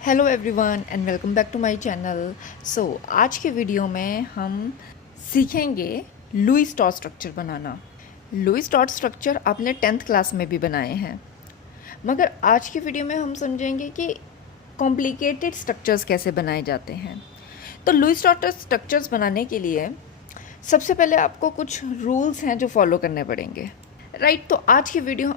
Hello everyone and welcome back to my channel. आज के video में हम सीखेंगे लुईस डॉट स्ट्रक्चर बनाना। लुईस डॉट स्ट्रक्चर आपने 10th क्लास में भी बनाए हैं, मगर आज की वीडियो में हम समझेंगे कि कॉम्प्लिकेटेड स्ट्रक्चर्स कैसे बनाए जाते हैं। तो लुईस डॉट स्ट्रक्चर्स बनाने के लिए सबसे पहले आपको कुछ रूल्स हैं जो फॉलो करने पड़ेंगे, राइट। तो आज की वीडियो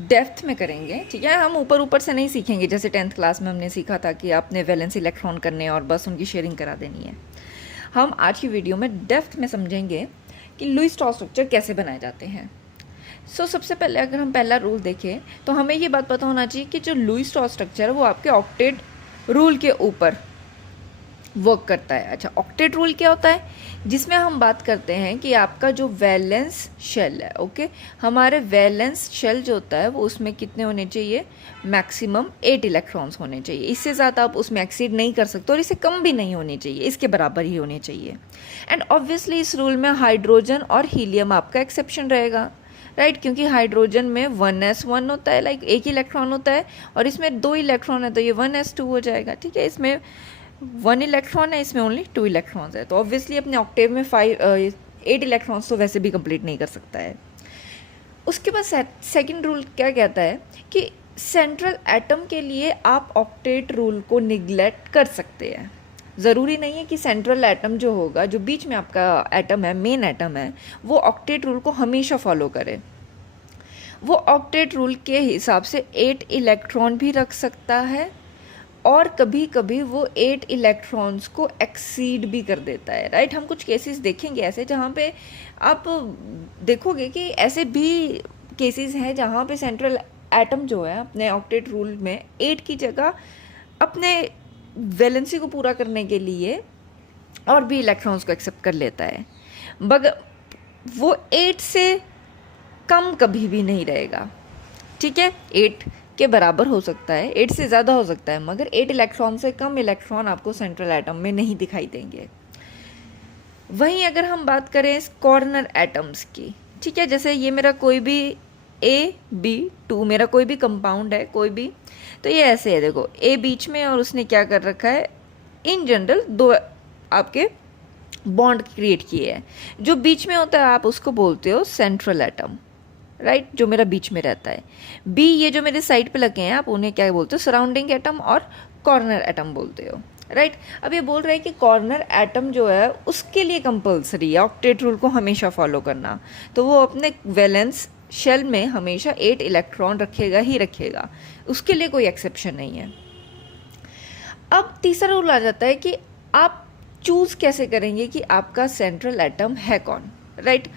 डेप्थ में करेंगे, ठीक है। हम ऊपर ऊपर से नहीं सीखेंगे जैसे 10th क्लास में हमने सीखा था कि आपने वैलेंस इलेक्ट्रॉन करने और बस उनकी शेयरिंग करा देनी है। हम आज की वीडियो में डेप्थ में समझेंगे कि लुईस डॉट स्ट्रक्चर कैसे बनाए जाते हैं। सबसे पहले अगर हम पहला रूल देखें तो हमें ये बात पता होना चाहिए कि जो लुईस डॉट स्ट्रक्चर है वो आपके ऑक्टेट रूल के ऊपर वर्क करता है। अच्छा, ऑक्टेट रूल क्या होता है? जिसमें हम बात करते हैं कि आपका जो वैलेंस शेल है, ओके, हमारे वैलेंस शेल जो होता है वो उसमें कितने होने चाहिए? मैक्सिमम 8 इलेक्ट्रॉन्स होने चाहिए। इससे ज़्यादा आप उसमें एक्सीड नहीं कर सकते और इससे कम भी नहीं होने चाहिए, इसके बराबर ही होने चाहिए। एंड ऑब्वियसली इस रूल में हाइड्रोजन और हीलियम आपका एक्सेप्शन रहेगा, राइट, क्योंकि हाइड्रोजन में 1s1 होता है, लाइक एक इलेक्ट्रॉन होता है, और इसमें 2 इलेक्ट्रॉन है तो ये 1s2 हो जाएगा, ठीक है। इसमें 1 इलेक्ट्रॉन है, इसमें ओनली 2 इलेक्ट्रॉन्स है, तो ऑब्वियसली अपने ऑक्टेव में 8 इलेक्ट्रॉन्स तो वैसे भी कंप्लीट नहीं कर सकता है। उसके बाद सेकंड रूल क्या कहता है कि सेंट्रल एटम के लिए आप ऑक्टेट रूल को निग्लेक्ट कर सकते हैं। ज़रूरी नहीं है कि सेंट्रल एटम जो होगा, जो बीच में आपका एटम है, मेन एटम है, वो ऑक्टेट रूल को हमेशा फॉलो करे। वो ऑक्टेट रूल के हिसाब से 8 इलेक्ट्रॉन भी रख सकता है और कभी कभी वो 8 इलेक्ट्रॉन्स को एक्सीड भी कर देता है, राइट। हम कुछ केसेस देखेंगे ऐसे जहाँ पे आप देखोगे कि ऐसे भी केसेस हैं जहाँ पे सेंट्रल एटम जो है अपने ऑक्टेट रूल में 8 की जगह अपने वैलेंसी को पूरा करने के लिए और भी इलेक्ट्रॉन्स को एक्सेप्ट कर लेता है, मगर वो 8 से कम कभी भी नहीं रहेगा, ठीक है। 8 के बराबर हो सकता है, 8 से ज़्यादा हो सकता है, मगर 8 इलेक्ट्रॉन से कम इलेक्ट्रॉन आपको सेंट्रल एटम में नहीं दिखाई देंगे। वहीं अगर हम बात करें कॉर्नर एटम्स की, ठीक है, जैसे ये मेरा कोई भी AB2 मेरा कोई भी कंपाउंड है, कोई भी, तो ये ऐसे है, देखो A बीच में और उसने क्या कर रखा है, इन जनरल 2 आपके बॉन्ड क्रिएट किए हैं। जो बीच में होता है आप उसको बोलते हो सेंट्रल एटम, राइट, जो मेरा बीच में रहता है। बी, ये जो मेरे साइड पे लगे हैं आप उन्हें क्या बोलते हो? सराउंडिंग एटम और कॉर्नर एटम बोलते हो, राइट। अब ये बोल रहा है कि कॉर्नर एटम जो है उसके लिए कंपल्सरी है ऑक्टेट रूल को हमेशा फॉलो करना, तो वो अपने वैलेंस शेल में हमेशा 8 इलेक्ट्रॉन रखेगा ही रखेगा, उसके लिए कोई एक्सेप्शन नहीं है। अब तीसरा रूल आ जाता है कि आप चूज़ कैसे करेंगे कि आपका सेंट्रल एटम है कौन, राइट।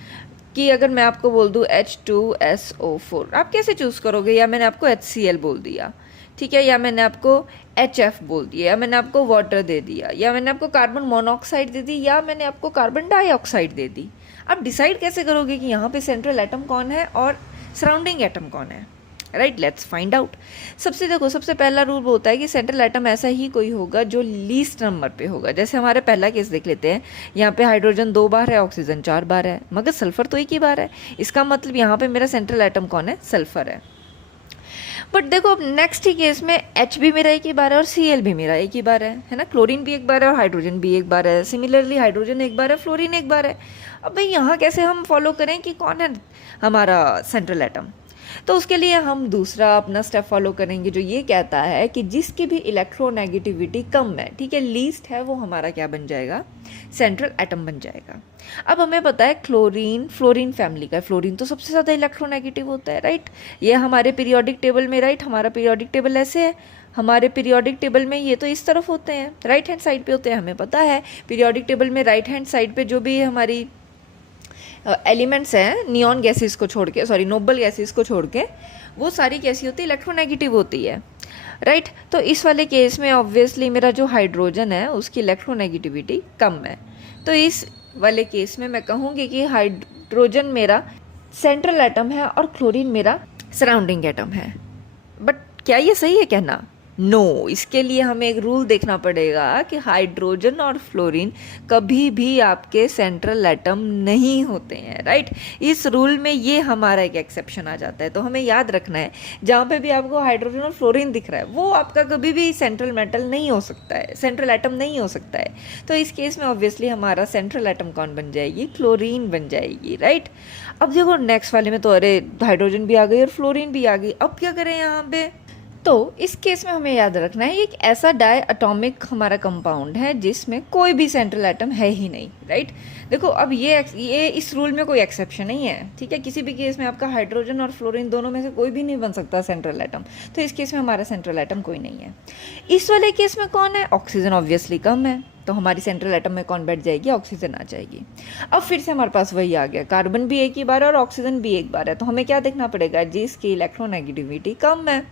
कि अगर मैं आपको बोल दूँ H2SO4, आप कैसे चूज़ करोगे? या मैंने आपको HCl बोल दिया, ठीक है, या मैंने आपको HF बोल दिया, या मैंने आपको वाटर दे दिया, या मैंने आपको कार्बन मोनोऑक्साइड दे दी, या मैंने आपको कार्बन डाइऑक्साइड दे दी। आप डिसाइड कैसे करोगे कि यहाँ पे सेंट्रल एटम कौन है और सराउंडिंग एटम कौन है, राइट। Let's find out. सबसे पहला रूल होता है कि सेंट्रल एटम ऐसा ही कोई होगा जो लीस्ट नंबर पे होगा। जैसे हमारे पहला केस देख लेते हैं, यहाँ पे हाइड्रोजन 2 बार है, ऑक्सीजन 4 बार है, मगर सल्फर तो एक ही बार है। इसका मतलब यहाँ पे मेरा सेंट्रल एटम कौन है? सल्फर है। बट देखो अब नेक्स्ट ही केस में H भी मेरा एक ही बार है और Cl भी मेरा एक ही बार है ना। क्लोरीन भी एक बार है और हाइड्रोजन भी एक बार है। सिमिलरली हाइड्रोजन एक बार है, फ्लोरीन एक बार है। अब भाई यहाँ कैसे हम फॉलो करें कि कौन है हमारा सेंट्रल एटम? तो उसके लिए हम दूसरा अपना स्टेप फॉलो करेंगे जो ये कहता है कि जिसकी भी इलेक्ट्रोनेगेटिविटी कम है, ठीक है, लीस्ट है, वो हमारा क्या बन जाएगा? सेंट्रल एटम बन जाएगा। अब हमें पता है क्लोरीन फ्लोरीन फैमिली का है, फ्लोरीन तो सबसे ज़्यादा इलेक्ट्रोनेगेटिव होता है, राइट। ये हमारे पीरियोडिक टेबल में, राइट, हमारा पीरियोडिक टेबल ऐसे है, हमारे पीरियोडिक टेबल में ये तो इस तरफ होते हैं, राइट हैंड साइड पे होते हैं, हमें पता है। पीरियोडिक टेबल में राइट हैंड साइड पे जो भी हमारी एलिमेंट्स हैं, नियॉन गैसेस को छोड़ के, सॉरी नोबल गैसेस को छोड़ के, वो सारी कैसी होती है? इलेक्ट्रोनेगेटिव होती है, राइट। तो इस वाले केस में ऑब्वियसली मेरा जो हाइड्रोजन है उसकी इलेक्ट्रोनेगेटिविटी कम है, तो इस वाले केस में मैं कहूँगी कि हाइड्रोजन मेरा सेंट्रल एटम है और क्लोरीन मेरा सराउंडिंग एटम है। बट क्या ये सही है कहना? नो, इसके लिए हमें एक रूल देखना पड़ेगा कि हाइड्रोजन और फ्लोरीन कभी भी आपके सेंट्रल एटम नहीं होते हैं, राइट। इस रूल में ये हमारा एक एक्सेप्शन आ जाता है, तो हमें याद रखना है जहाँ पे भी आपको हाइड्रोजन और फ्लोरीन दिख रहा है वो आपका कभी भी सेंट्रल मेटल नहीं हो सकता है, सेंट्रल एटम नहीं हो सकता है। तो इस केस में ऑब्वियसली हमारा सेंट्रल एटम कौन बन जाएगी, क्लोरीन बन जाएगी, राइट। अब देखो नेक्स्ट वाले में तो अरे हाइड्रोजन भी आ गई और फ्लोरीन भी आ गई, अब क्या करें यहाँ पे। तो इस केस में हमें याद रखना है एक ऐसा डाई अटोमिक हमारा कंपाउंड है जिसमें कोई भी सेंट्रल एटम है ही नहीं, राइट। देखो अब ये इस रूल में कोई एक्सेप्शन नहीं है, ठीक है। किसी भी केस में आपका हाइड्रोजन और फ्लोरीन दोनों में से कोई भी नहीं बन सकता सेंट्रल एटम, तो इस केस में हमारा सेंट्रल एटम कोई नहीं है। इस वाले केस में कौन है, ऑक्सीजन ऑब्वियसली कम है, तो हमारी सेंट्रल एटम में कौन बैठ जाएगी, ऑक्सीजन आ जाएगी। अब फिर से हमारे पास वही आ गया, कार्बन भी एक ही बार है और ऑक्सीजन भी एक बार है, तो हमें क्या देखना पड़ेगा, जिसकी इलेक्ट्रोनेगेटिविटी कम है।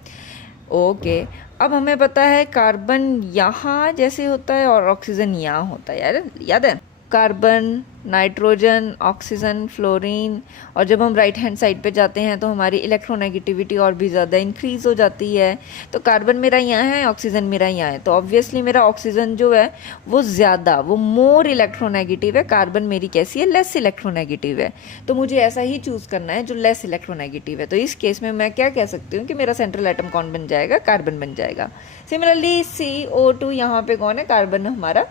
ओके, अब हमें पता है कार्बन यहाँ जैसे होता है और ऑक्सीजन यहाँ होता है, याद है कार्बन, नाइट्रोजन, ऑक्सीजन, फ्लोरीन। और जब हम राइट हैंड साइड पे जाते हैं तो हमारी इलेक्ट्रोनेगेटिविटी और भी ज़्यादा इंक्रीज़ हो जाती है। तो कार्बन मेरा यहाँ है, ऑक्सीजन मेरा यहाँ है, तो ऑब्वियसली मेरा ऑक्सीजन जो है वो ज़्यादा, वो मोर इलेक्ट्रोनेगेटिव है, कार्बन मेरी कैसी है, लेस इलेक्ट्रोनेगेटिव है। तो मुझे ऐसा ही चूज़ करना है जो लेस इलेक्ट्रोनेगेटिव है। तो इस केस में मैं क्या कह सकती हूँ कि मेरा सेंट्रल एटम कौन बन जाएगा, कार्बन बन जाएगा। सिमिलरली CO2 यहाँ पे कौन है, कार्बन हमारा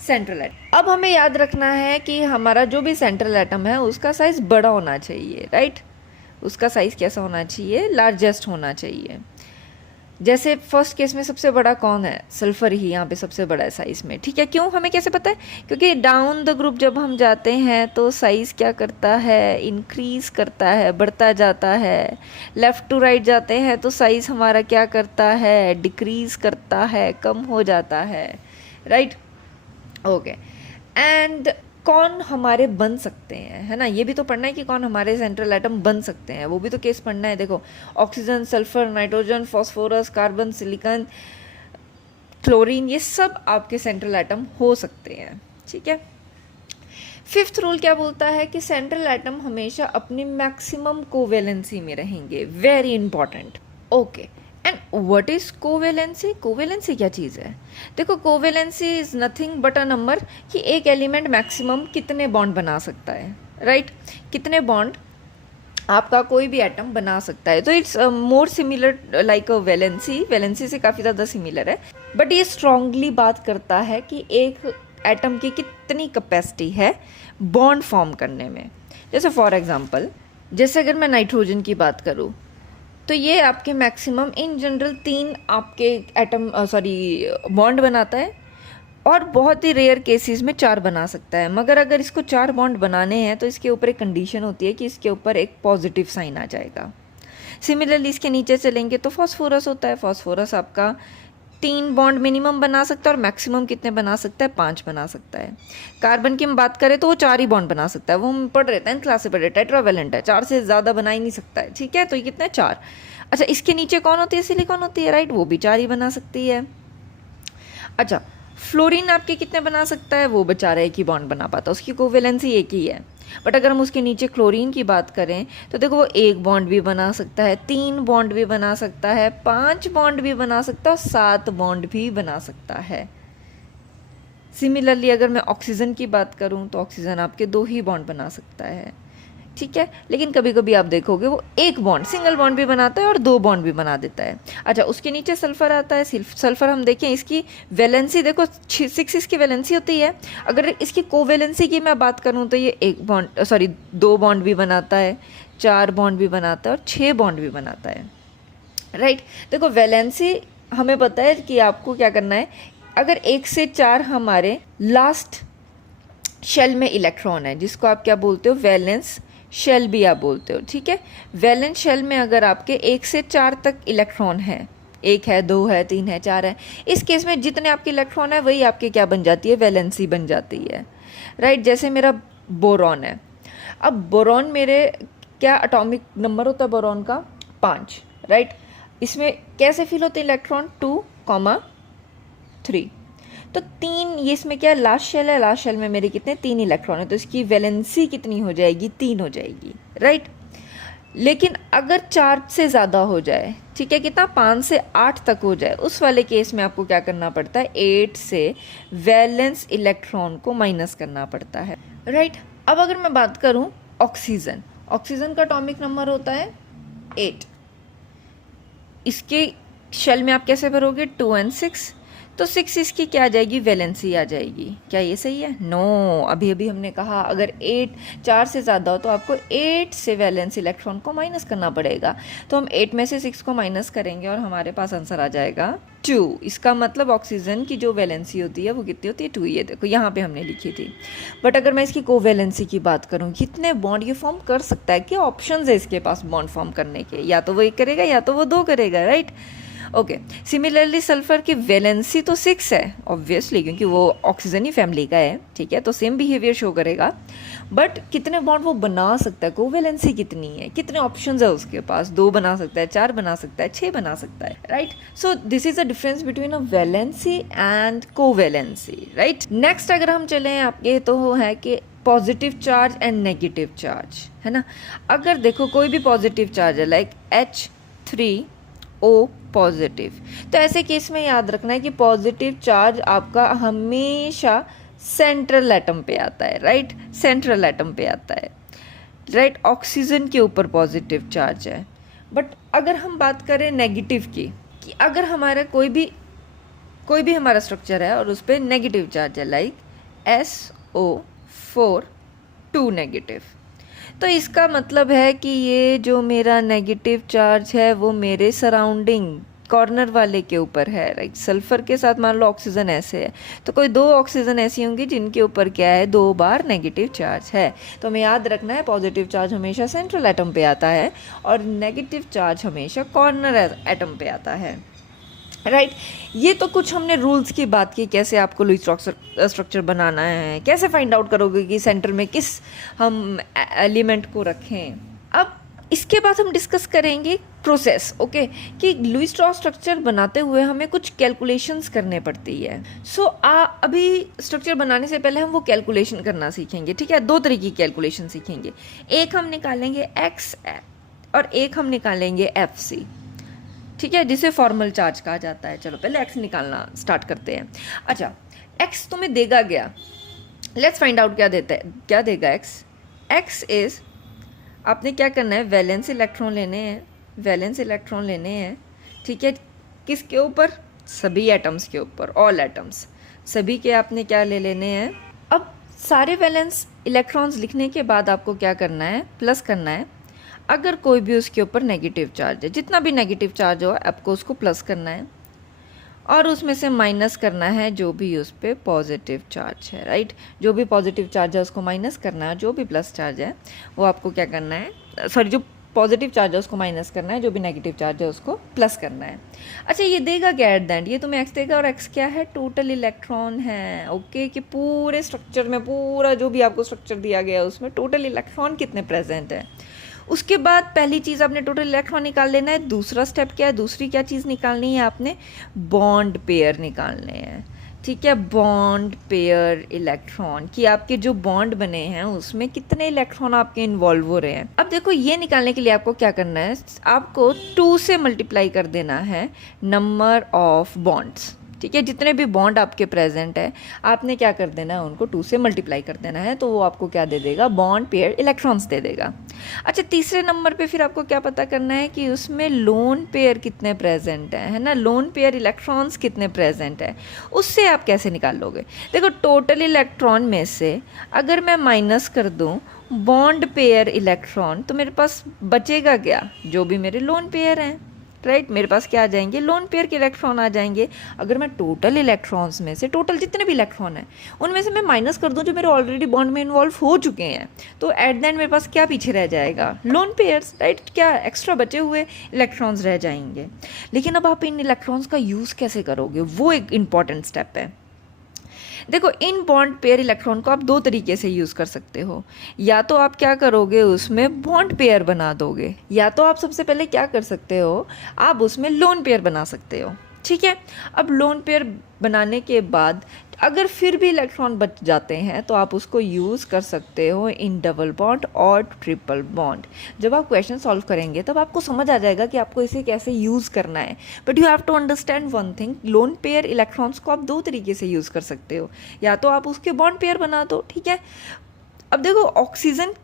सेंट्रल एटम। अब हमें याद रखना है कि हमारा जो भी सेंट्रल एटम है उसका साइज़ बड़ा होना चाहिए, राइट। उसका साइज़ कैसा होना चाहिए, लार्जेस्ट होना चाहिए। जैसे फर्स्ट केस में सबसे बड़ा कौन है, सल्फर ही यहाँ पे सबसे बड़ा है साइज़ में, ठीक है। क्यों, हमें कैसे पता है, क्योंकि डाउन द ग्रुप जब हम जाते हैं तो साइज़ क्या करता है, इंक्रीज़ करता है, बढ़ता जाता है। लेफ़्ट टू राइट जाते हैं तो साइज़ हमारा क्या करता है, डिक्रीज़ करता है, कम हो जाता है, राइट। ओके, एंड कौन हमारे बन सकते हैं, है ना, ये भी तो पढ़ना है कि कौन हमारे सेंट्रल एटम बन सकते हैं, वो भी तो केस पढ़ना है। देखो oxygen, sulphur, nitrogen, phosphorus, carbon, silicon, chlorine, ये सब आपके सेंट्रल एटम हो सकते हैं, ठीक है। फिफ्थ रूल क्या बोलता है कि सेंट्रल एटम हमेशा अपनी मैक्सिमम कोवेलेंसी में रहेंगे, very important. Okay, and what is covalency, covalency क्या चीज़ है। देखो covalency is nothing but a number कि एक एलिमेंट मैक्सिमम कितने बॉन्ड बना सकता है, राइट। कितने बॉन्ड आपका कोई भी एटम बना सकता है। तो it's more similar like a valency, valency से काफ़ी ज़्यादा सिमिलर है, बट ये स्ट्रांगली बात करता है कि एक एटम की कितनी कैपेसिटी है बॉन्ड फॉर्म करने में। जैसे फॉर एग्जांपल, जैसे अगर मैं नाइट्रोजन की बात करूँ तो ये आपके मैक्सिमम इन जनरल 3 आपके एटम बॉन्ड बनाता है, और बहुत ही रेयर केसेस में 4 बना सकता है। मगर अगर इसको 4 बॉन्ड बनाने हैं तो इसके ऊपर एक कंडीशन होती है कि इसके ऊपर एक पॉजिटिव साइन आ जाएगा। सिमिलरली इसके नीचे चलेंगे तो फॉस्फोरस होता है, फॉस्फोरस आपका 3 बॉन्ड मिनिमम बना सकता है और मैक्सिमम कितने बना सकता है, 5 बना सकता है। कार्बन की हम बात करें तो वो 4 ही बॉन्ड बना सकता है, वो हम पढ़ रहे थे क्लास से पढ़े, टेट्रावेलेंट है, 4 से ज़्यादा बना ही नहीं सकता है, ठीक है। तो ये कितने, 4। अच्छा, इसके नीचे कौन होती है, सिलिकॉन होती है, राइट, वो भी 4 ही बना सकती है। अच्छा, फ्लोरीन आपके कितने बना सकता है, वो बेचारा एक ही बॉन्ड बना पाता है, उसकी कोवेलेंसी एक ही है। बट अगर हम उसके नीचे क्लोरीन की बात करें तो देखो वो 1 बॉन्ड भी बना सकता है, 3 बॉन्ड भी बना सकता है, 5 बॉन्ड भी बना सकता है और 7 बॉन्ड भी बना सकता है। सिमिलरली अगर मैं ऑक्सीजन की बात करूं तो ऑक्सीजन आपके 2 ही बॉन्ड बना सकता है, ठीक है। लेकिन कभी कभी आप देखोगे वो 1 बॉन्ड, सिंगल बॉन्ड भी बनाता है और 2 बॉन्ड भी बना देता है। अच्छा, उसके नीचे सल्फर आता है। सल्फर हम देखें, इसकी वैलेंसी देखो 6 इसकी वैलेंसी होती है। अगर इसकी कोवैलेंसी की मैं बात करूं तो ये 2 बॉन्ड भी बनाता है, 4 बॉन्ड भी बनाता है और 6 बॉन्ड भी बनाता है, राइट। देखो वैलेंसी हमें पता है कि आपको क्या करना है, अगर 1 से 4 हमारे लास्ट शेल में इलेक्ट्रॉन है, जिसको आप क्या बोलते हो, वैलेंस शेल भी आप बोलते हो, ठीक है। वैलेंस शेल में अगर आपके 1 से 4 तक इलेक्ट्रॉन है, 1 है, 2 है, 3 है, 4 है, इस केस में जितने आपके इलेक्ट्रॉन है वही आपके क्या बन जाती है, वैलेंसी बन जाती है, राइट। जैसे मेरा बोरॉन है, अब बोरॉन मेरे क्या एटॉमिक नंबर होता है बोरॉन का, 5, राइट। इसमें कैसे फिल होते हैं इलेक्ट्रॉन, 2,3। तो 3, ये इसमें क्या लास्ट शेल है, लास्ट शेल में मेरे कितने, 3 इलेक्ट्रॉन है, तो इसकी वैलेंसी कितनी हो जाएगी, 3 हो जाएगी, राइट। लेकिन अगर 4 से ज़्यादा हो जाए, ठीक है, कितना, 5 से 8 तक हो जाए, उस वाले केस में आपको क्या करना पड़ता है, 8 से वैलेंस इलेक्ट्रॉन को माइनस करना पड़ता है, राइट। अब अगर मैं बात करूं ऑक्सीजन, ऑक्सीजन का एटॉमिक नंबर होता है 8। इसके शेल में आप कैसे भरोगे, 2 and 6, तो 6 इसकी क्या आ जाएगी, वैलेंसी आ जाएगी। क्या ये सही है? नो, अभी अभी हमने कहा अगर 4 से ज़्यादा हो तो आपको 8 से वैलेंस इलेक्ट्रॉन को माइनस करना पड़ेगा। तो हम 8 में से 6 को माइनस करेंगे और हमारे पास आंसर आ जाएगा 2। इसका मतलब ऑक्सीजन की जो वैलेंसी होती है वो कितनी होती है, 2। ये देखो यहाँ पे हमने लिखी थी। बट अगर मैं इसकी कोवैलेंसी की बात करूँ, कितने बॉन्ड ये फॉर्म कर सकता है, क्या ऑप्शंस है इसके पास बॉन्ड फॉर्म करने के, या तो वो 1 करेगा या तो वो 2 करेगा, राइट। ओके, सिमिलरली सल्फर की वैलेंसी तो 6 है ऑब्वियसली, क्योंकि वो ऑक्सीजन ही फैमिली का है, ठीक है, तो सेम बिहेवियर शो करेगा। बट कितने बॉन्ड वो बना सकता है, कोवैलेंसी कितनी है, कितने ऑप्शंस है उसके पास, 2 बना सकता है, 4 बना सकता है, 6 बना सकता है, right. So this is the difference between a valency and covalency, right. Next अगर हम चलें आपके, तो है कि positive charge and negative charge, है ना। अगर देखो कोई भी पॉजिटिव चार्ज है लाइक H3O पॉजिटिव, तो ऐसे केस में याद रखना है कि पॉजिटिव चार्ज आपका हमेशा सेंट्रल एटम पे आता है, राइट, सेंट्रल एटम पे आता है, राइट। ऑक्सीजन के ऊपर पॉजिटिव चार्ज है। बट अगर हम बात करें नेगेटिव की, कि अगर हमारा कोई भी हमारा स्ट्रक्चर है और उस पर नेगेटिव चार्ज है लाइक SO4 2 नेगेटिव, तो इसका मतलब है कि ये जो मेरा नेगेटिव चार्ज है वो मेरे सराउंडिंग कॉर्नर वाले के ऊपर है, राइट। सल्फर के साथ मान लो ऑक्सीजन ऐसे है, तो कोई 2 ऑक्सीजन ऐसी होंगी जिनके ऊपर क्या है, 2 बार नेगेटिव चार्ज है। तो हमें याद रखना है पॉजिटिव चार्ज हमेशा सेंट्रल एटम पे आता है और नेगेटिव चार्ज हमेशा कॉर्नर एटम पे आता है, राइट। ये तो कुछ हमने रूल्स की बात की, कैसे आपको लुईस स्ट्रक्चर बनाना है, कैसे फाइंड आउट करोगे कि सेंटर में किस हम एलिमेंट को रखें। अब इसके बाद हम डिस्कस करेंगे प्रोसेस, ओके, कि लुईस स्ट्रक्चर बनाते हुए हमें कुछ कैलकुलेशंस करने पड़ती है। सो अभी स्ट्रक्चर बनाने से पहले हम वो कैलकुलेशन करना सीखेंगे, ठीक है। 2 तरीके की कैलकुलेशन सीखेंगे, एक हम निकालेंगे एक्स और एक हम निकालेंगे FC, ठीक है, जिसे फॉर्मल चार्ज कहा जाता है। चलो पहले x निकालना स्टार्ट करते हैं। अच्छा, x तुम्हें देगा क्या, लेट्स फाइंड आउट क्या देता है, क्या देगा x इज, आपने क्या करना है, वैलेंस इलेक्ट्रॉन लेने हैं, ठीक है, किसके ऊपर, सभी एटम्स के ऊपर, ऑल एटम्स, सभी के आपने क्या ले लेने हैं। अब सारे वैलेंस इलेक्ट्रॉन्स लिखने के बाद आपको क्या करना है, प्लस करना है। अगर कोई भी उसके ऊपर नेगेटिव चार्ज है, जितना भी नेगेटिव चार्ज हो आपको उसको प्लस करना है और उसमें से माइनस करना है जो भी उस पर पॉजिटिव चार्ज है, राइट। जो भी पॉजिटिव चार्ज है उसको माइनस करना है, जो भी प्लस चार्ज है वो आपको क्या करना है, सॉरी, जो पॉजिटिव चार्ज है उसको माइनस करना है, जो भी नेगेटिव चार्ज है उसको प्लस करना है। अच्छा, ये देगा क्या एट द एंड, ये तुम्हें एक्स देगा और एक्स क्या है, टोटल इलेक्ट्रॉन है, ओके, कि पूरे स्ट्रक्चर में, पूरा जो भी आपको स्ट्रक्चर दिया गया है उसमें टोटल इलेक्ट्रॉन कितने प्रेजेंट है। उसके बाद पहली चीज़ आपने टोटल इलेक्ट्रॉन निकाल लेना है। दूसरा स्टेप क्या है, दूसरी क्या चीज़ निकालनी है, आपने बॉन्ड पेयर निकालने हैं, ठीक है, बॉन्ड पेयर इलेक्ट्रॉन, कि आपके जो बॉन्ड बने हैं उसमें कितने इलेक्ट्रॉन आपके इन्वॉल्व हो रहे हैं। अब देखो, ये निकालने के लिए आपको क्या करना है, आपको 2 से मल्टीप्लाई कर देना है नंबर ऑफ बॉन्ड्स, ठीक है, जितने भी बॉन्ड आपके प्रेजेंट है आपने क्या कर देना है, उनको 2 से मल्टीप्लाई कर देना है, तो वो आपको क्या दे देगा, बॉन्ड पेयर इलेक्ट्रॉन्स दे देगा। अच्छा, तीसरे नंबर पे फिर आपको क्या पता करना है कि उसमें लोन पेयर कितने प्रेजेंट है ना, लोन पेयर इलेक्ट्रॉन्स कितने प्रेजेंट है, उससे आप कैसे निकाल लोगे। देखो, टोटल इलेक्ट्रॉन में से अगर मैं माइनस कर दूँ बॉन्ड पेयर इलेक्ट्रॉन, तो मेरे पास बचेगा क्या, जो भी मेरे लोन पेयर हैं, राइट, मेरे पास क्या आ जाएंगे, लोन पेयर के इलेक्ट्रॉन आ जाएंगे। अगर मैं टोटल इलेक्ट्रॉन्स में से, टोटल जितने भी इलेक्ट्रॉन हैं उनमें से मैं माइनस कर दूं जो मेरे ऑलरेडी बॉन्ड में इन्वॉल्व हो चुके हैं, तो एट द एंड मेरे पास क्या पीछे रह जाएगा, लोन पेयर्स, राइट, क्या एक्स्ट्रा बचे हुए इलेक्ट्रॉन्स रह जाएंगे। लेकिन अब आप इन इलेक्ट्रॉन्स का यूज़ कैसे करोगे, वो एक इंपॉर्टेंट स्टेप है। देखो, इन बॉन्ड पेयर इलेक्ट्रॉन को आप 2 तरीके से यूज़ कर सकते हो। या तो आप क्या करोगे, उसमें बॉन्ड पेयर बना दोगे, या तो आप सबसे पहले क्या कर सकते हो, आप उसमें लोन पेयर बना सकते हो। ठीक है। अब लोन पेयर बनाने के बाद अगर फिर भी इलेक्ट्रॉन बच जाते हैं तो आप उसको यूज़ कर सकते हो इन डबल बॉन्ड और ट्रिपल बॉन्ड। जब आप क्वेश्चन सॉल्व करेंगे तब आपको समझ आ जाएगा कि आपको इसे कैसे यूज़ करना है। But you have to understand one thing, lone pair electrons को आप दो तरीके से यूज़ कर सकते हो, या तो आप उसके बॉन्ड पेयर बना दो, ठीक है। अब देखो ऑक्सीजन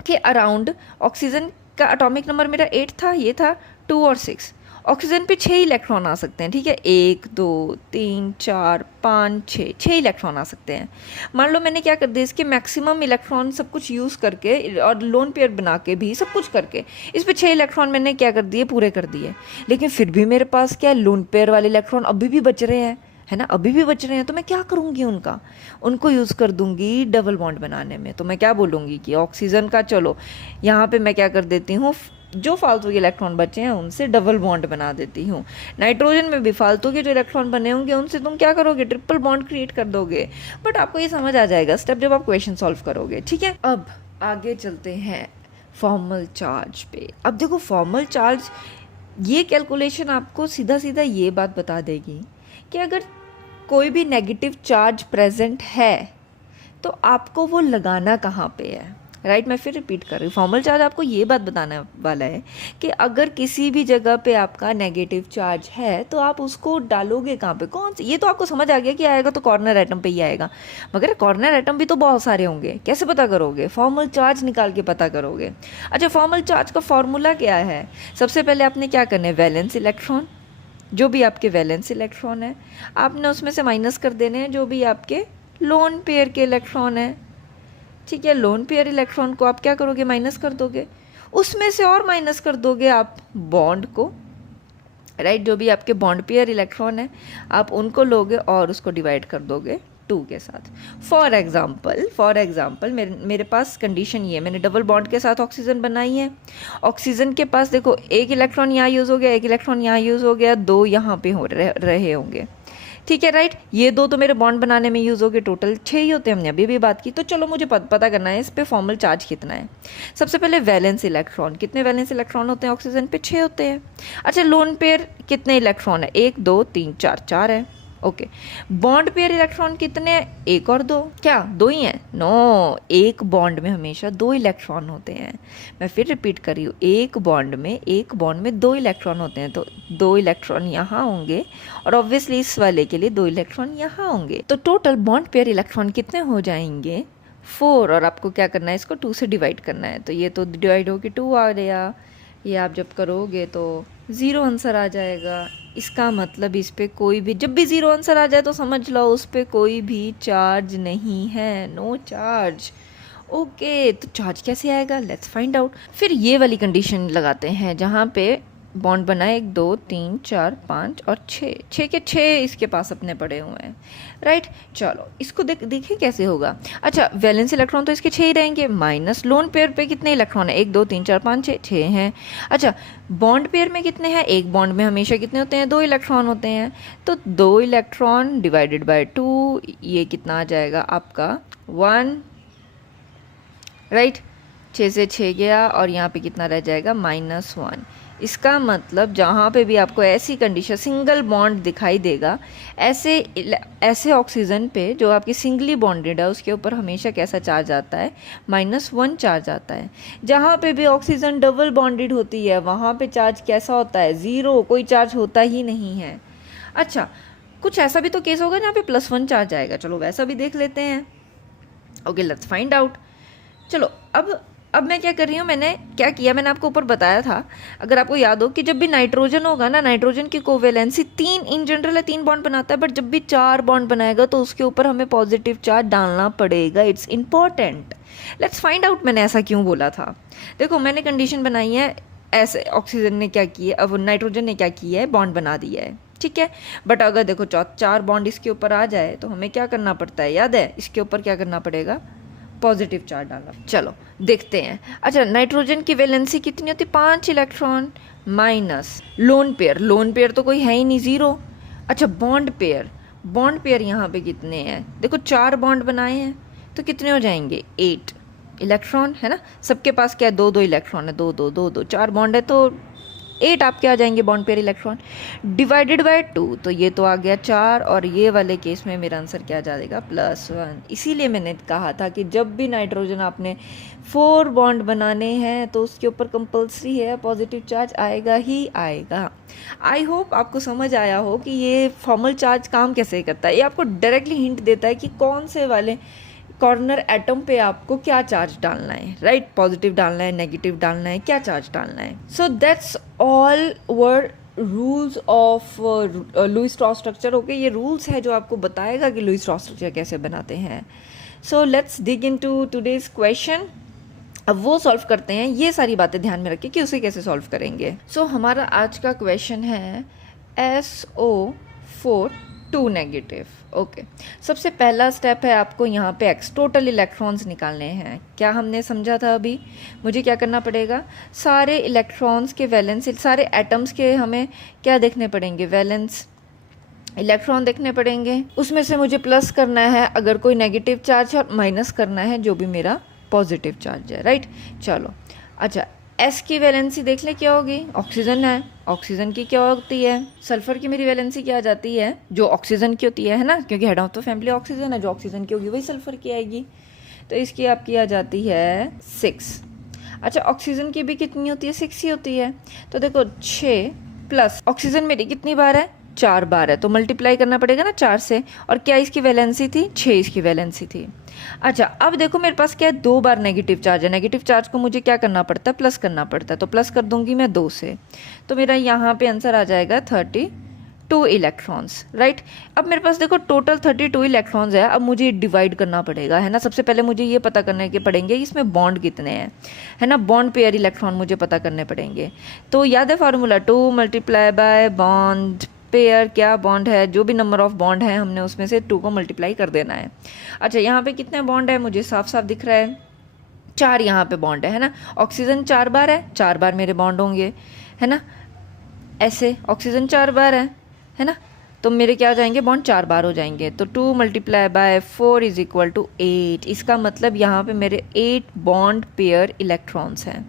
के अराउंड, ऑक्सीजन का एटॉमिक नंबर मेरा 8 था, ये था 2 और 6। ऑक्सीजन पे 6 इलेक्ट्रॉन आ सकते हैं, ठीक है। 1 2 3 4 5 6 इलेक्ट्रॉन आ सकते हैं। मान लो मैंने क्या कर दिया, इसके मैक्सिमम इलेक्ट्रॉन सब कुछ यूज़ करके और लोन पेयर बना के भी सब कुछ करके इस पे 6 इलेक्ट्रॉन मैंने क्या कर दिए, पूरे कर दिए। लेकिन फिर भी मेरे पास क्या, लोन पेयर वाले इलेक्ट्रॉन अभी भी बच रहे हैं, है ना, अभी भी बच रहे हैं। तो मैं क्या करूँगी, उनको यूज़ कर दूँगी डबल बॉन्ड बनाने में। तो मैं क्या बोलूँगी कि ऑक्सीजन का, चलो यहाँ पे मैं क्या कर देती हूँ, जो फालतू के इलेक्ट्रॉन बचे हैं उनसे डबल बॉन्ड बना देती हूँ। नाइट्रोजन में भी फालतू के जो इलेक्ट्रॉन बने होंगे उनसे तुम क्या करोगे, ट्रिपल बॉन्ड क्रिएट कर दोगे। बट आपको ये समझ आ जाएगा स्टेप जब आप क्वेश्चन सॉल्व करोगे, ठीक है। अब आगे चलते हैं फॉर्मल चार्ज पे। अब देखो फॉर्मल चार्ज, ये कैलकुलेशन आपको सीधा सीधा ये बात बता देगी कि अगर कोई भी नेगेटिव चार्ज प्रेजेंट है तो आपको वो लगाना कहाँ पे है, राइट। मैं फिर रिपीट कर रही हूँ, फॉर्मल चार्ज आपको ये बात बताने वाला है कि अगर किसी भी जगह पे आपका नेगेटिव चार्ज है तो आप उसको डालोगे कहाँ पे, कौन से। ये तो आपको समझ आ गया कि आएगा तो कॉर्नर एटम पे ही आएगा, मगर कॉर्नर एटम भी तो बहुत सारे होंगे, कैसे पता करोगे, फॉर्मल चार्ज निकाल के पता करोगे। अच्छा, फॉर्मल चार्ज का फॉर्मूला क्या है, सबसे पहले आपने क्या करना है, वैलेंस इलेक्ट्रॉन, जो भी आपके वैलेंस इलेक्ट्रॉन है आपने उसमें से माइनस कर देने हैं जो भी आपके लोन पेयर के इलेक्ट्रॉन है, ठीक है। लोन पेयर इलेक्ट्रॉन को आप क्या करोगे, माइनस कर दोगे, उसमें से और माइनस कर दोगे आप बॉन्ड को, राइट। जो भी आपके बॉन्ड पेयर इलेक्ट्रॉन है आप उनको लोगे और उसको डिवाइड कर दोगे 2 के साथ। फॉर एग्जाम्पल मेरे पास कंडीशन ये है, मैंने डबल बॉन्ड के साथ ऑक्सीजन बनाई है। ऑक्सीजन के पास देखो एक इलेक्ट्रॉन यहाँ यूज़ हो गया, एक इलेक्ट्रॉन यहाँ यूज़ हो गया, 2 यहाँ पे हो रहे होंगे, ठीक है, राइट। ये 2 तो मेरे बॉन्ड बनाने में यूज़ हो गए, टोटल 6 ही होते हैं, हमने अभी भी बात की। तो चलो मुझे पता करना है इस पे फॉर्मल चार्ज कितना है। सबसे पहले वैलेंस इलेक्ट्रॉन, कितने वैलेंस इलेक्ट्रॉन होते हैं ऑक्सीजन पे, 6 होते हैं। अच्छा, लोन पेयर कितने इलेक्ट्रॉन है, 1 2 3 4, 4 है, ओके। बॉन्ड पेयर इलेक्ट्रॉन कितने हैं, 1 और 2, क्या 2 ही हैं, नो, एक बॉन्ड में हमेशा 2 इलेक्ट्रॉन होते हैं। मैं फिर रिपीट कर रही हूँ, एक बॉन्ड में 2 इलेक्ट्रॉन होते हैं, तो 2 इलेक्ट्रॉन यहाँ होंगे और ऑब्वियसली इस वाले के लिए 2 इलेक्ट्रॉन यहाँ होंगे। तो टोटल बॉन्ड पेयर इलेक्ट्रॉन कितने हो जाएंगे, 4, और आपको क्या करना है, इसको 2 से डिवाइड करना है। तो ये तो डिवाइड होके 2 आ गया, ये आप जब करोगे तो 0 आंसर आ जाएगा। इसका मतलब इस पे कोई भी, जब भी 0 आंसर आ जाए तो समझ लो उस पे कोई भी चार्ज नहीं है, नो चार्ज, ओके। तो चार्ज कैसे आएगा, लेट्स फाइंड आउट। फिर ये वाली कंडीशन लगाते हैं जहाँ पे बॉन्ड बना है 1 2 3 4 5 और 6 के 6 इसके पास अपने पड़े हुए हैं, राइट। चलो इसको देखें कैसे होगा। अच्छा, वैलेंस इलेक्ट्रॉन तो इसके 6 ही रहेंगे, माइनस लोन पेयर पे कितने इलेक्ट्रॉन है, 1 2 3 4 5 6 हैं। अच्छा, बॉन्ड पेयर में कितने हैं, एक बॉन्ड में हमेशा कितने होते हैं, 2 इलेक्ट्रॉन होते हैं, तो 2 इलेक्ट्रॉन डिवाइडेड बाय 2, ये कितना आ जाएगा आपका 1, राइट। 6 से 6 गया और यहाँ पे कितना रह जाएगा, -1। इसका मतलब जहाँ पे भी आपको ऐसी कंडीशन सिंगल बॉन्ड दिखाई देगा, ऐसे ऑक्सीजन पे जो आपकी सिंगली बॉन्डेड है उसके ऊपर हमेशा कैसा चार्ज आता है, -1 चार्ज आता है। जहाँ पे भी ऑक्सीजन डबल बॉन्डेड होती है वहाँ पे चार्ज कैसा होता है, 0, कोई चार्ज होता ही नहीं है। अच्छा, कुछ ऐसा भी तो केस होगा जहाँ पे +1 चार्ज आएगा, चलो वैसा भी देख लेते हैं, ओके, लेट्स फाइंड आउट। चलो अब मैं क्या कर रही हूँ, मैंने क्या किया, मैंने आपको ऊपर बताया था, अगर आपको याद हो कि जब भी नाइट्रोजन होगा ना, नाइट्रोजन की कोवेलेंसी 3 इन जनरल है, 3 बॉन्ड बनाता है, बट जब भी 4 बॉन्ड बनाएगा तो उसके ऊपर हमें पॉजिटिव चार्ज डालना पड़ेगा, it's important. Let's find out मैंने ऐसा क्यों बोला था। देखो मैंने कंडीशन बनाई है ऐसे, ऑक्सीजन ने क्या किया, अब नाइट्रोजन ने क्या किया है, बॉन्ड बना दिया है, ठीक है। बट अगर देखो 4 बॉन्ड इसके ऊपर आ जाए तो हमें क्या करना पड़ता है, याद है, इसके ऊपर क्या करना पड़ेगा, पॉजिटिव चार्ज डालना। चलो देखते हैं। अच्छा, नाइट्रोजन की वैलेंसी कितनी होती है, 5 इलेक्ट्रॉन, माइनस लोन पेयर तो कोई है ही नहीं, 0। अच्छा, बॉन्ड पेयर यहाँ पे कितने हैं, देखो 4 बॉन्ड बनाए हैं तो कितने हो जाएंगे, 8 इलेक्ट्रॉन, है ना। सबके पास क्या है, 2 इलेक्ट्रॉन है, 2 2 2 2, 4 बॉन्ड है तो 8 आपके आ जाएंगे bond pair electron, divided by 2, तो ये तो आ गया 4, और ये वाले केस में मेरा आंसर क्या आ जाएगा +1। इसीलिए मैंने कहा था कि जब भी नाइट्रोजन आपने 4 बॉन्ड बनाने हैं तो उसके ऊपर कंपल्सरी है पॉजिटिव चार्ज आएगा ही आएगा। आई होप आपको समझ आया हो कि ये फॉर्मल चार्ज काम कैसे करता है। ये आपको डायरेक्टली हिंट देता है कि कौन से वाले कॉर्नर एटम पे आपको क्या चार्ज डालना है, राइट? पॉजिटिव डालना है, नेगेटिव डालना है, क्या चार्ज डालना है। So that's all our rules of Lewis स्ट्रॉस स्ट्रक्चर। ओके, ये रूल्स है जो आपको बताएगा कि लुईस स्ट्रॉस स्ट्रक्चर कैसे बनाते हैं। So let's dig into today's question. अब वो सॉल्व करते हैं, ये सारी बातें ध्यान में रखिए कि उसे कैसे सॉल्व करेंगे। सो हमारा आज का क्वेश्चन है SO4 2 नेगेटिव। ओके, सबसे पहला स्टेप है आपको यहाँ पे एक्स टोटल इलेक्ट्रॉन्स निकालने हैं। क्या हमने समझा था अभी? मुझे क्या करना पड़ेगा, सारे इलेक्ट्रॉन्स के वैलेंस, सारे एटम्स के हमें क्या देखने पड़ेंगे, वैलेंस इलेक्ट्रॉन देखने पड़ेंगे। उसमें से मुझे प्लस करना है अगर कोई नेगेटिव चार्ज है, और माइनस करना है जो भी मेरा पॉजिटिव चार्ज है, राइट? चलो, अच्छा, एस की वैलेंसी देख ले क्या होगी, ऑक्सीजन है, ऑक्सीजन की क्या होती है, सल्फर की मेरी वैलेंसी क्या आ जाती है, जो ऑक्सीजन की होती है ना, क्योंकि head of the family oxygen है, जो ऑक्सीजन की होगी वही सल्फर की आएगी, तो इसकी आपकी आ जाती है 6। अच्छा, ऑक्सीजन की भी कितनी होती है, 6 ही होती है। तो देखो 6 प्लस ऑक्सीजन मेरी कितनी बार है, 4 बार है, तो मल्टीप्लाई करना पड़ेगा ना 4 से। और क्या इसकी वैलेंसी थी, 6 इसकी वैलेंसी थी। अच्छा, अब देखो मेरे पास क्या है, 2 बार नेगेटिव चार्ज है। नेगेटिव चार्ज को मुझे क्या करना पड़ता है, प्लस करना पड़ता है, तो प्लस कर दूंगी मैं 2 से, तो मेरा यहाँ पे आंसर आ जाएगा 32 इलेक्ट्रॉन्स, राइट? अब मेरे पास देखो टोटल 32 इलेक्ट्रॉन्स है। अब मुझे डिवाइड करना पड़ेगा, है ना। सबसे पहले मुझे ये पता करने के पड़ेंगे इसमें बॉन्ड कितने हैं, है ना। बॉन्ड पेयर इलेक्ट्रॉन मुझे पता करने पड़ेंगे। तो याद है formula, 2 multiply bye bond pair, क्या बॉन्ड है, जो भी नंबर ऑफ बॉन्ड है हमने उसमें से 2 को मल्टीप्लाई कर देना है। अच्छा, यहाँ पे कितने बॉन्ड है मुझे साफ साफ दिख रहा है, 4 यहाँ पे बॉन्ड है ना। ऑक्सीजन 4 बार है, 4 बार मेरे बॉन्ड होंगे, है ना। ऐसे ऑक्सीजन 4 बार है ना, तो मेरे क्या हो जाएंगे, बॉन्ड 4 बार हो जाएंगे। तो 2 multiply by 4 is equal to 8। इसका मतलब यहाँ पे मेरे 8 बॉन्ड पेयर इलेक्ट्रॉन्स हैं।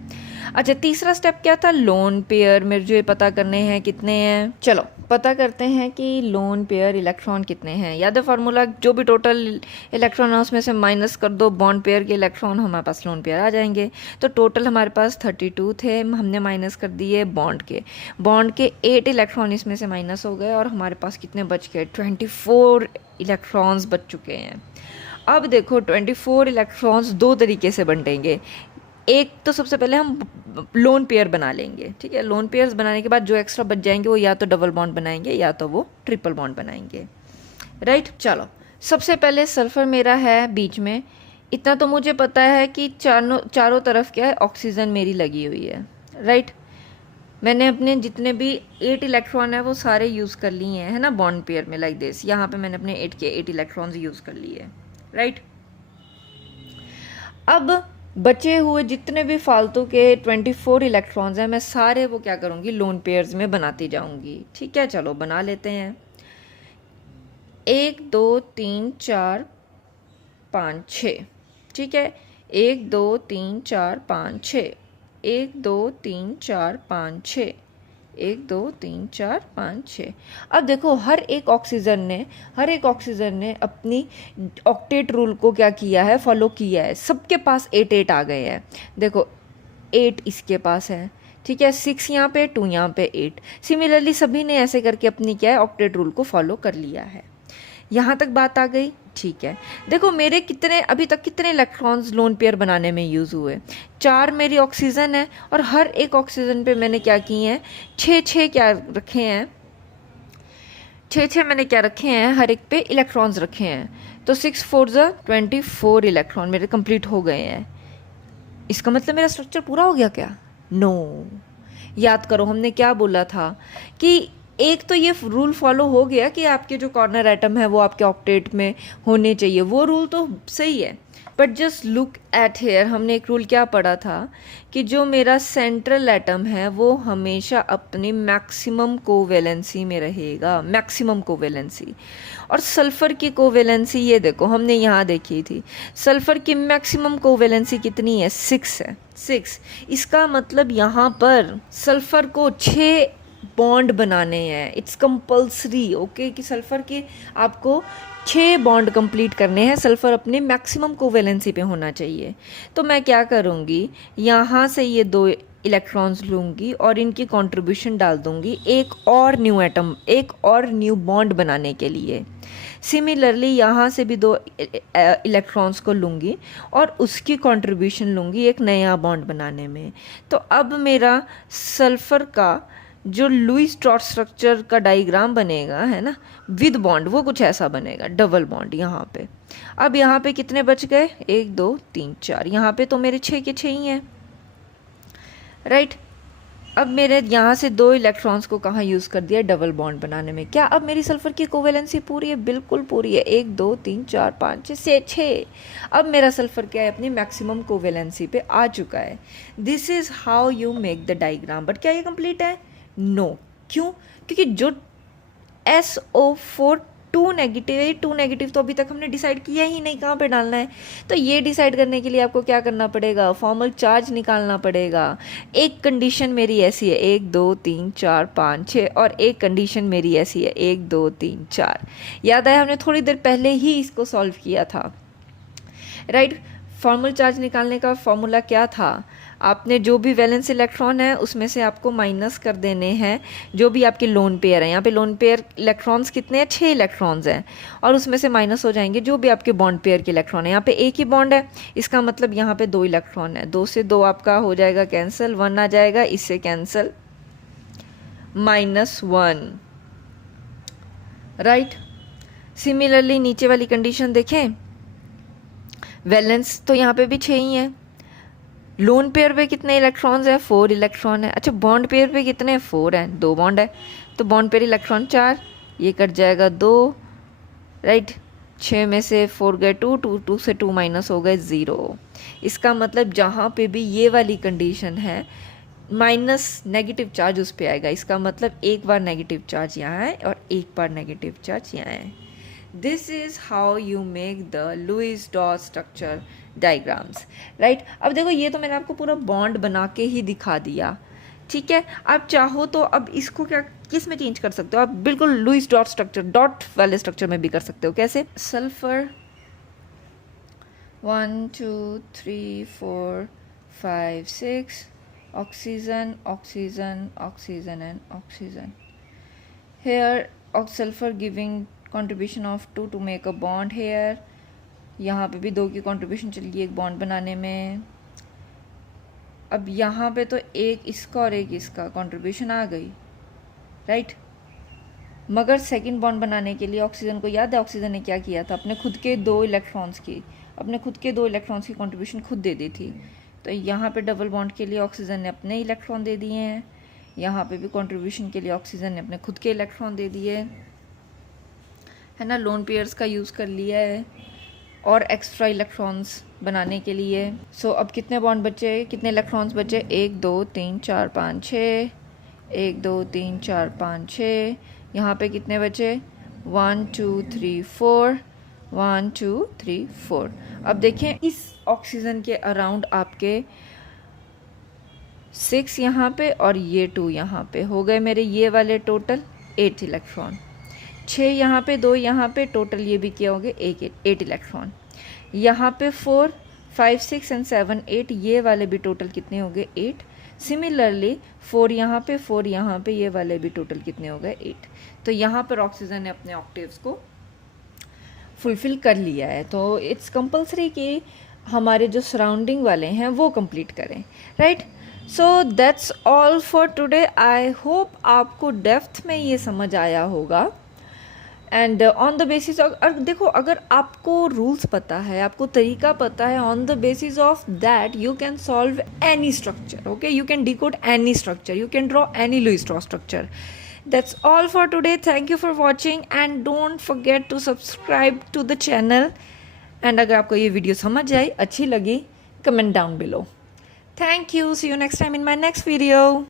अच्छा, तीसरा स्टेप क्या था, लोन पेयर। मेरे जो ये पता करने हैं कितने हैं, चलो पता करते हैं कि लोन पेयर इलेक्ट्रॉन कितने हैं। याद है फार्मूला, जो भी टोटल इलेक्ट्रॉन है उसमें से माइनस कर दो बॉन्ड पेयर के इलेक्ट्रॉन, हमारे पास लोन पेयर आ जाएंगे। तो टोटल हमारे पास 32 थे, हमने माइनस कर दिए बॉन्ड के 8 इलेक्ट्रॉन इसमें से माइनस हो गए, और हमारे पास कितने बच गए, 24 इलेक्ट्रॉन्स बच चुके हैं। अब देखो 24 इलेक्ट्रॉन्स 2 तरीके से बंटेंगे। एक तो सबसे पहले हम लोन पेयर बना लेंगे, ठीक है। लोन पेयर्स बनाने के बाद जो एक्स्ट्रा बच जाएंगे वो या तो डबल बॉन्ड बनाएंगे या तो वो ट्रिपल बॉन्ड बनाएंगे, राइट। चलो, सबसे पहले सल्फर मेरा है बीच में। इतना तो मुझे पता है कि चारों तरफ क्या है, ऑक्सीजन मेरी लगी हुई है, राइट। मैंने अपने जितने भी 8 इलेक्ट्रॉन है वो सारे यूज़ कर लिए हैं, है ना, बॉन्ड पेयर में, लाइक दिस। यहाँ पे मैंने अपने 8 इलेक्ट्रॉन्स यूज़ कर लिए, राइट। अब बचे हुए जितने भी फालतू के 24 इलेक्ट्रॉन्स हैं, मैं सारे वो क्या करूँगी, लोन पेयर्स में बनाती जाऊँगी, ठीक है। चलो बना लेते हैं। 1 2 3 4 5 6, ठीक है। 1 2 3 4 5 6, 1 2 3 4 5 6, 1 2 3 4 5 6। अब देखो हर एक ऑक्सीजन ने अपनी ऑक्टेट रूल को क्या किया है, फॉलो किया है। सबके पास 8 आ गए हैं। देखो 8 इसके पास है, ठीक है, 6 यहाँ पे, 2 यहाँ पे, 8। सिमिलरली सभी ने ऐसे करके अपनी क्या है, ऑक्टेट रूल को फॉलो कर लिया है। यहाँ तक बात आ गई, ठीक है। देखो मेरे अभी तक कितने इलेक्ट्रॉन्स लोन पेयर बनाने में यूज़ हुए, 4 मेरी ऑक्सीजन है, और हर एक ऑक्सीजन पे मैंने क्या किए हैं, 6 क्या रखे हैं, 6 मैंने क्या रखे हैं, हर एक पे इलेक्ट्रॉन्स रखे हैं। तो 6 4 ज़ा 24 इलेक्ट्रॉन मेरे कंप्लीट हो गए हैं। इसका मतलब मेरा स्ट्रक्चर पूरा हो गया क्या? नो। याद करो हमने क्या बोला था कि एक तो ये रूल फॉलो हो गया कि आपके जो कॉर्नर एटम है वो आपके ऑक्टेट में होने चाहिए, वो रूल तो सही है, but just look at here, हमने एक रूल क्या पढ़ा था कि जो मेरा सेंट्रल एटम है वो हमेशा अपनी मैक्सिमम कोवेलेंसी में रहेगा, मैक्सिमम कोवेलेंसी। और सल्फ़र की कोवेलेंसी ये देखो हमने यहाँ देखी थी, सल्फ़र की मैक्सिमम कोवेलेंसी कितनी है, 6 है, 6। इसका मतलब यहाँ पर सल्फ़र को 6 बॉन्ड बनाने हैं, इट्स कंपल्सरी, ओके, कि सल्फ़र के आपको 6 बॉन्ड कंप्लीट करने हैं, सल्फ़र अपने मैक्सिमम कोवेलेंसी पे होना चाहिए। तो मैं क्या करूँगी, यहाँ से ये 2 इलेक्ट्रॉन्स लूँगी और इनकी कंट्रीब्यूशन डाल दूँगी एक और न्यू एटम, एक और न्यू बॉन्ड बनाने के लिए। सिमिलरली यहाँ से भी 2 इलेक्ट्रॉन्स को लूँगी और उसकी कंट्रीब्यूशन लूँगी एक नया बॉन्ड बनाने में। तो अब मेरा सल्फ़र का जो लुईस स्ट्रॉस स्ट्रक्चर का डायग्राम बनेगा, है ना, विद बॉन्ड, वो कुछ ऐसा बनेगा, डबल बॉन्ड यहाँ पे। अब यहाँ पे कितने बच गए, 1 2 3 4, यहाँ पे तो मेरे 6 के 6 ही हैं, राइट। अब मेरे यहाँ से 2 इलेक्ट्रॉन्स को कहाँ यूज़ कर दिया, डबल बॉन्ड बनाने में। क्या अब मेरी सल्फ़र की कोवेलेंसी पूरी है, बिल्कुल पूरी है, 1 2 3 4 5 6। अब मेरा सल्फ़र क्या है, अपनी मैक्सिमम कोवेलेंसी पे आ चुका है। This is how you make the diagram. But क्या ये कंप्लीट है, नो। क्यों, क्योंकि जो SO4 2 नेगेटिव है, 2 नेगेटिव तो अभी तक हमने डिसाइड किया ही नहीं कहाँ पे डालना है। तो ये डिसाइड करने के लिए आपको क्या करना पड़ेगा, फॉर्मल चार्ज निकालना पड़ेगा। एक कंडीशन मेरी ऐसी है 1 2 3 4 5 6, और एक कंडीशन मेरी ऐसी है 1 2 3 4। याद आया, हमने थोड़ी देर पहले ही इसको सॉल्व किया था, राइट। फॉर्मल चार्ज निकालने का फॉर्मूला क्या था, आपने जो भी वैलेंस इलेक्ट्रॉन है उसमें से आपको माइनस कर देने हैं जो भी आपके लोन पेयर हैं। यहाँ पे लोन पेयर इलेक्ट्रॉन्स कितने हैं, 6 इलेक्ट्रॉन्स हैं, और उसमें से माइनस हो जाएंगे जो भी आपके बॉन्ड पेयर के इलेक्ट्रॉन है। यहाँ पे एक ही बॉन्ड है, इसका मतलब यहाँ पे 2 इलेक्ट्रॉन है, 2 से 2 आपका हो जाएगा कैंसिल, 1 आ जाएगा, इससे कैंसिल, -1, राइट। सिमिलरली नीचे वाली कंडीशन देखें, वैलेंस तो यहाँ पे भी 6 ही है, लोन पेयर पे कितने इलेक्ट्रॉन्स हैं, 4 इलेक्ट्रॉन है। अच्छा, बॉन्ड पेयर पे कितने हैं, 4 हैं, 2 बॉन्ड है, तो बॉन्ड पेयर इलेक्ट्रॉन 4, ये कट जाएगा 2, राइट। 6 में से 4 गए 2, 2 से 2 माइनस हो गए 0। इसका मतलब जहाँ पे भी ये वाली कंडीशन है, माइनस नेगेटिव चार्ज उस पर आएगा। इसका मतलब एक बार नेगेटिव चार्ज यहाँ है और एक बार नेगेटिव चार्ज यहाँ है। This is how you make the Lewis dot structure diagrams, right. अब देखो ये तो मैंने आपको पूरा बॉन्ड बना के ही दिखा दिया, ठीक है। आप चाहो तो अब इसको क्या किस में चेंज कर सकते हो, आप बिल्कुल लुईस डॉट स्ट्रक्चर, डॉट वाले स्ट्रक्चर में भी कर सकते हो। कैसे, sulphur 1 2 3 4 5 6, oxygen oxygen oxygen and oxygen, here sulfur giving contribution of 2 to make a bond here। यहाँ पे भी 2 की कंट्रीब्यूशन चलिए एक बॉन्ड बनाने में। अब यहाँ पे तो एक इसका और एक इसका कंट्रीब्यूशन आ गई, राइट। मगर सेकंड बॉन्ड बनाने के लिए ऑक्सीजन को याद है, ऑक्सीजन ने क्या किया था, अपने खुद के 2 इलेक्ट्रॉन्स की कंट्रीब्यूशन खुद दे दी थी। तो यहाँ पे डबल बॉन्ड के लिए ऑक्सीजन ने अपने इलेक्ट्रॉन दे दिए हैं, यहाँ पे भी कंट्रीब्यूशन के लिए ऑक्सीजन ने अपने खुद के इलेक्ट्रॉन दे दिए, है ना, लोन पेयर्स का यूज़ कर लिया है और एक्स्ट्रा इलेक्ट्रॉन्स बनाने के लिए। सो अब कितने बॉन्ड बचे, कितने इलेक्ट्रॉन्स बचे, 1 2 3 4 5 6, 1 2 3 4 5 6, यहाँ पे कितने बचे, 1 2 3 4, 1 2 3 4। अब देखें इस ऑक्सीजन के अराउंड आपके 6 यहाँ पे और ये 2 यहाँ पे हो गए मेरे ये वाले टोटल 8 इलेक्ट्रॉन, 6 यहाँ पे 2 यहाँ पे, टोटल ये भी क्या हो गए 8 इलेक्ट्रॉन। यहाँ पे 4 5 6 एंड 7 8, ये वाले भी टोटल कितने हो गए 8। सिमिलरली 4 यहाँ पे 4 यहाँ पे, ये वाले भी टोटल कितने हो गए 8। तो यहाँ पर ऑक्सीजन ने अपने ऑक्टेव्स को फुलफिल कर लिया है। तो इट्स कंपल्सरी कि हमारे जो सराउंडिंग वाले हैं वो कंप्लीट करें, right. So that's all for today. I hope आपको डेप्थ में ये समझ आया होगा। एंड ऑन द बेसिस देखो, अगर आपको रूल्स पता है, आपको तरीका पता है, on the basis of that you can solve any structure, okay, you can decode any structure, you can draw any Lewis-Strauss structure. That's all for today. Thank you for watching and don't forget to subscribe to the channel and अगर आपको ये video समझ आई, अच्छी लगी, comment down below. Thank you. See you next time in my next video.